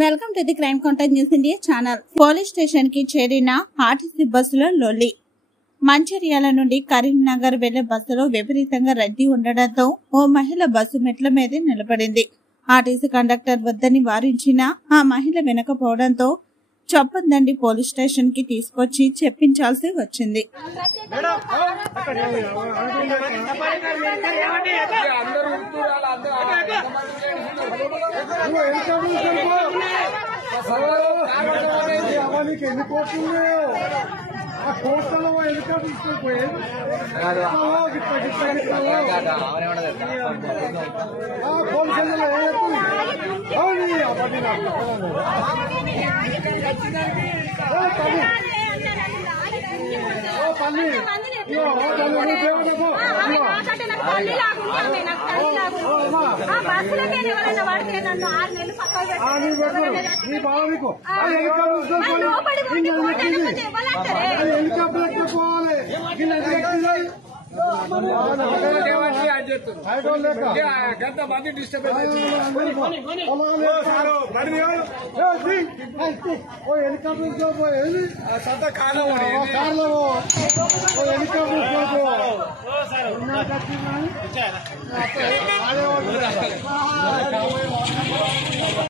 Welcome to the crime contact news India channel. Police station కి చేరిన RTC బస్సులో లొల్లి. మంచిర్యాల నుండి కరీంనగర్ వెళ్లే బస్సులో విపరీతంగా రద్దీ ఉండడంతో ఓ మహిళ బస్సు మెట్ల మీదే నిలబడింది. ఆర్టీసీ కండక్టర్ వద్దని వారించినా ఆ మహిళ వినకపోవడంతో చొప్పదండి పోలీస్ స్టేషన్ కి తీసుకొచ్చి చెప్పించాల్సి వచ్చింది.